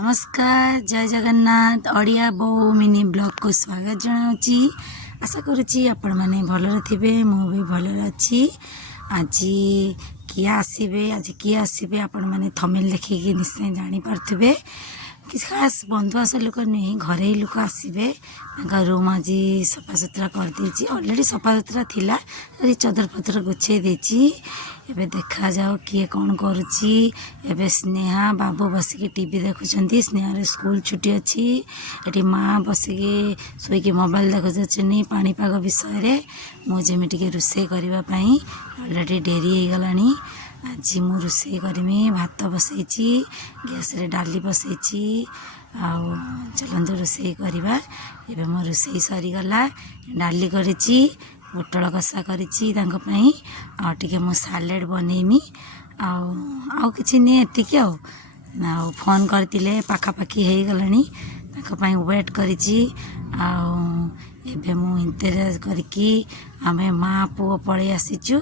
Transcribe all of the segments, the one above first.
नमस्कार जय जगन्नाथ ओडिया बो मिनी ब्लॉग को स्वागत जनाऊँगी। आशा करुँची आपण मैंने भलरे थे भी भलरे अच्छी। आज किए आसबे आज किए आसबे आपण मैंने थंबनेल देखिए निश्चय जानीपे कि खास बंधुआस लोक नुहे घर ही लोक आसबे। रूम आज सफा सुतरा करदे अलरेडी सफा सुतरा थिला चदर पतर गुछे देची। एबे देखा जाओ किए कौन करुच्ची। एबे स्नेहा बाबू बसिकी टीवी देखुंट। स्नेहार स्कूल छुट्टी अच्छी। ये माँ बसिकी शोक मोबाइल देखुनी पाणीपाग विषय। मुझे टे रोषे करने अलरेडी डेरी हो गला। आज मु रोषे करमी भात बसई गैस रे डाली बसई चलतु रोषे करवा। एबे मो रोषे सरीगला डाली करिची पोटल कषा करिची टे मु सालेड बनईमी आउ किछि नहीं एतिक आ फोन करते पाखापाखि हो गला वेट करिची। एबे मु इंतजार करके आमे माँ पुओ पलि आसीचु।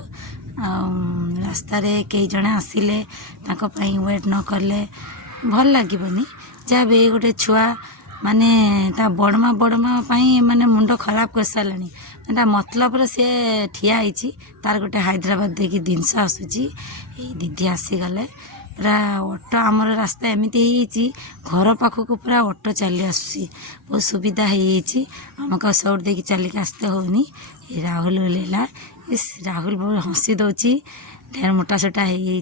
रास्तार कई जने आसिले वेट न कले भल लगे जहाँ भी गोटे छुआ माने ता बड़मा माने मुंड खराब कर सारे ता मतलब सी ठिया तार गोटे हैदराबाद देखिए जिनस आसूची। दीदी आसीगले पूरा ऑटो आमर रास्ता एमती घर पाखक पूरा ऑटो चली आसूसी बहुत सुविधा होमको सौट देखिए चलिक आसते होनी। राहुल ओल्ला इस राहुल बहुत हसी दौची ढेर मोटा सोटा हो।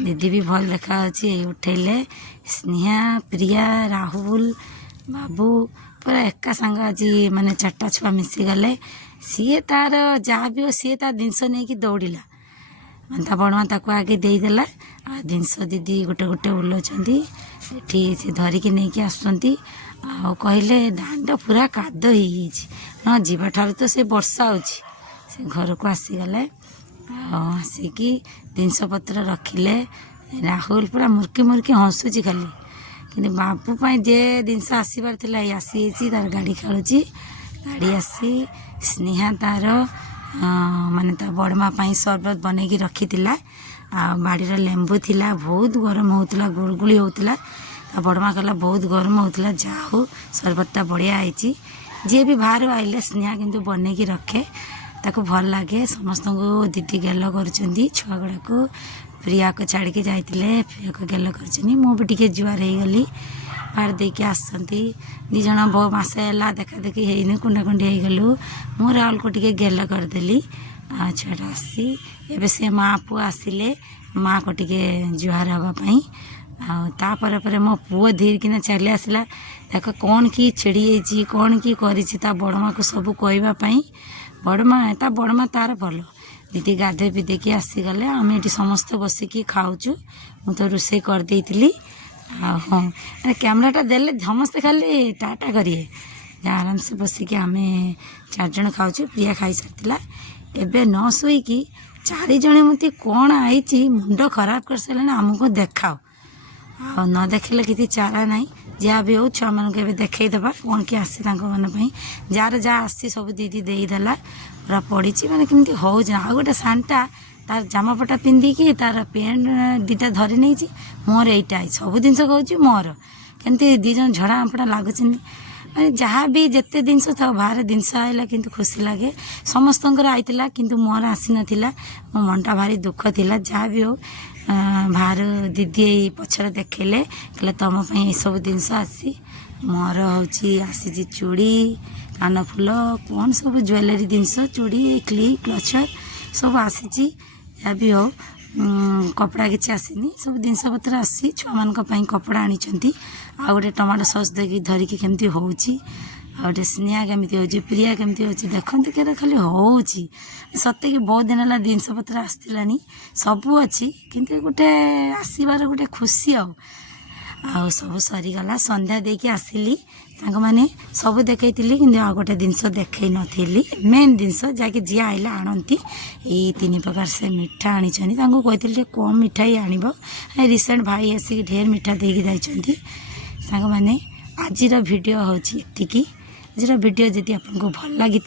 दीदी भी भल देखा उठेले स्नेहा प्रिया राहुल बाबू पूरा एका सांग आज माने चार्टा छुआ मिसीगले। सी तार जहाँ भी हो सी तार जिनस नहीं कि दौड़ा ता बड़मा ताको आगे देदेला जिनस दीदी गोटे गोटे ओल्लाउछंती एठी से धरिकी नहीं कि आसुछंती। कहले दांड पूरा काद हो जीवा ठार तो से वर्षा होची से घर को आसीगले आसिकी जिनस पत्र रखिले। राहुल पूरा मुर्की मुर्की हसुची खाली कि बाबू जे जिनस आसबार आसी तार गाड़ी खेलुची गाड़ी आसी स्नेहा तार माने ता बड़मा सरबत बनईकी रखी बाड़ीर लेंबू थिला बहुत गरम होता गुड़गुड़ी होता। बड़मा कहला बहुत गरम होता जाऊ सरबतटा बढ़िया आई। जी भी बाहर आइले स्नेहा किंतु बनईकी रखे ताको भल लगे। समस्त को दीदी गेल कर छुआ गुड़ा को प्रिया को छाड़ी के जाते प्रिया को गेल कर मुझे टे जुआर हो गली बाहर देके आसती दिज बहुत मसे देखा देखी है कुंडाकुंडी हो गलु। मु राहुल को टे गेल करदेली छुआटा आसी एबे से माँ पु आसिले माँ को टे जुआर हाँपाई तापर मो पुओ धीरे किना चली आसला देख कौन कि छेड़ी कौन कि कर बड़मा को सब कहवाई बड़मा तार भल। दीदी गाधे पीधे की आसीगले आम ये समस्त बसिकी खाऊचु मु तो रोषे करदे। हाँ कैमराटा देले समस्ते खाली टाटा करिए आराम से बसिकी आम 4 जन खाऊचु। प्रिया खाई सारा एबे न शोईकी 4 जने मत कौन आई मुंड खराब कर सारे आमको देखाओ न देखले किसी चारा ना जहाँ भी हो छुआ मान देखईदबा कौन कि आसी मानी जार जहाँ आसी सब दीदी देदेला पूरा पड़ी मैंने कमी हो गोटे सानटा तार जामापटा पिंधिकी तार पेंट 2टा धरी नहीं मोर यहीटा सब जिन कहूँ मोर केमती 2 जन झड़ा आंपड़ा लगुच माने जहाँ भी जिते जिनस था बाहर जिनस आइला किंतु खुशी लगे समस्त आईला किंतु मोर आसी नाला मो मनटा भारी दुख थिला। जहाँ भी हो बाहर दीदी पछरे देखले कहले तुम सब जिनस आसी मोर हूँ आसी चूड़ी कानफुल कौन सब ज्वेलरी जिनस चूड़ी क्लिप क्लचर सब आसी। जहाँ भी हो कपड़ा किसी आसनी सब जिनस पत्र आसी छुआ मान कपड़ा आनी आ गोटे टमाटो सस देखिए धरिकी केमती होची गोटे स्नेहा केमती हो प्रिया केमती हो देखते के खाली हो सत्य कि बहुत दिन है जिनस पत्र आसलानी सबू अच्छी किंतु गोटे आसबार गोटे खुशी आ सब सरीगला संध्या देकी आसिली मैंने सब देखी कि आ गोटे जिनस देखे नी मेन जिनस जहाँकि जी आइले आणती यही 3 प्रकार से मिठा आनी कहते कम मिठाई आण रिसेंट भाई आसिक ढेर मिठा देकी जाइछंती सांग मैंने आज वीडियो होती आज वीडियो जदि आपको भल लगी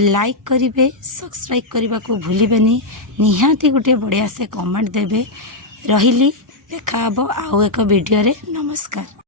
लाइक करेंगे सब्सक्राइब करने को भूलें निहाती गोटे बढ़िया से कमेंट देवे रही देखा आउ एक वीडियो रे। नमस्कार।